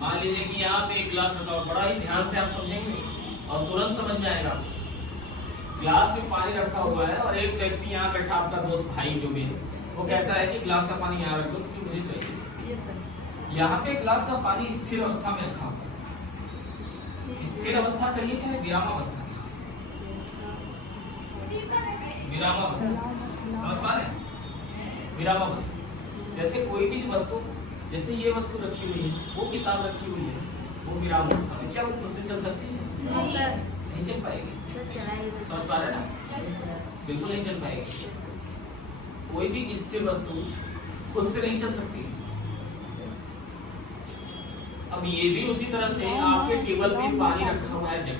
मान लीजिए कि यहाँ पे एक गिलास रखा हुआ, बड़ा ही ध्यान से आप समझेंगे और तुरंत समझ में आएगा। गिलास में पानी रखा हुआ है और एक व्यक्ति यहाँ बैठा, आपका दोस्त भाई जो भी है, वो कहता है कि गिलास का पानी यहाँ रख दो क्योंकि मुझे चाहिए। Yes sir. यहाँ पे गिलास का पानी स्थिर अवस्था में रखा हुआ है। स्थिर अवस्था कहिए चाहे विरामावस्था, विरामावस्था समझ पा रहे हैं? विरामावस्था जैसे कोई भी वस्तु, जैसे ये वस्तु रखी हुई है, वो किताब रखी हुई है, वो विरामावस्था में, क्या वो खुद से चल सकती है? नहीं सर। नहीं चल पाएगी। समझ पा रहे हैं ना? बिल्कुल नहीं चल पाएगी। कोई भी स्थिर वस्तु खुद से नहीं चल सकती। अब ये भी उसी तरह से आपके टेबल पे पानी रखा हुआ है जग,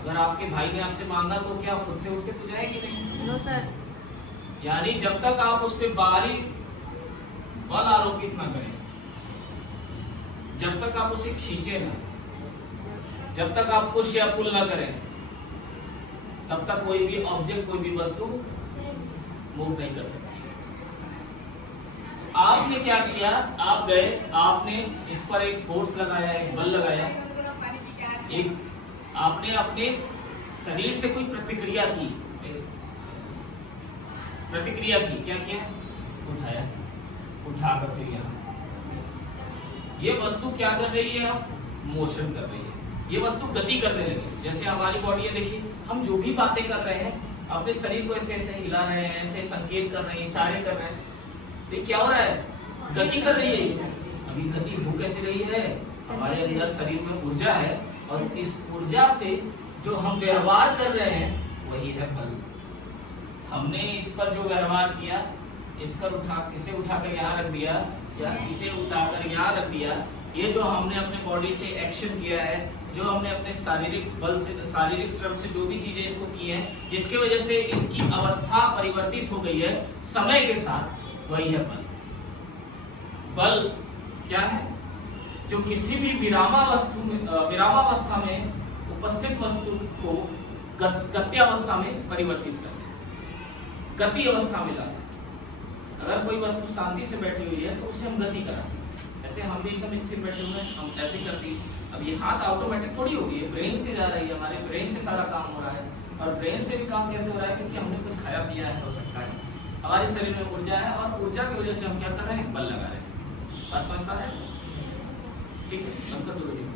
अगर आपके भाई ने आपसे मांगा तो क्या खुद से उठ के तो जाएगी नहीं? No sir. यानी जब तक आप उस पर बाहरी बल आरोपित ना करें, जब तक आप उसे खींचे ना, जब तक आप पुश या पुल ना करें, तब तक कोई भी ऑब्जेक्ट, कोई भी वस्तु मूव नहीं कर सकती। आपने क्या किया, आप गए, आपने इस पर एक फोर्स लगाया, एक बल लगाया, एक आपने अपने शरीर से कोई प्रतिक्रिया की, क्या किया? उठाया, उठाकर फिर यहाँ ये वस्तु क्या कर रही है? अब मोशन कर रही है, ये वस्तु गति करने लगी। जैसे हमारी बॉडी है, देखिए हम जो भी बातें कर रहे हैं, अपने शरीर को ऐसे ऐसे हिला रहे हैं, ऐसे संकेत कर रहे हैं, इशारे कर रहे हैं, ये क्या हो रहा है? गति कर रही है। अभी गति हो कैसे रही है? हमारे अंदर शरीर में ऊर्जा है और इस ऊर्जा से जो हम व्यवहार कर रहे हैं वही है बल। हमने इस पर जो व्यवहार किया, इसे उठाकर यहाँ रख दिया या इसे उठाकर यहाँ रख दिया, ये जो हमने अपने बॉडी से एक्शन किया है, जो हमने अपने शारीरिक बल से, शारीरिक श्रम से जो भी चीजें इसको की हैं, जिसकी वजह से इसकी अवस्था परिवर्तित हो गई है समय के साथ, वही है बल। बल क्या है? जो किसी भी विरामावस्था में उपस्थित वस्तु को गत्यावस्था में परिवर्तित करते, गति अवस्था में लाते। अगर कोई वस्तु शांति से बैठी हुई है तो उसे हम गति कराते, ऐसे हम भी एकदम स्थिर बैठे हुए हैं, हम ऐसे करते हैं। अब ये हाथ ऑटोमेटिक थोड़ी होगी, ब्रेन से जा रही है, हमारे ब्रेन से सारा काम हो रहा है। और ब्रेन से भी काम कैसे हो रहा है? क्योंकि हमने कुछ खाया पिया है, हो सकता है हमारे शरीर में ऊर्जा है और ऊर्जा की वजह से हम क्या कर रहे हैं? बल लगा रहे हैं। बात समझ पा रहे हैं? ठीक है, बंद कर दो वीडियो।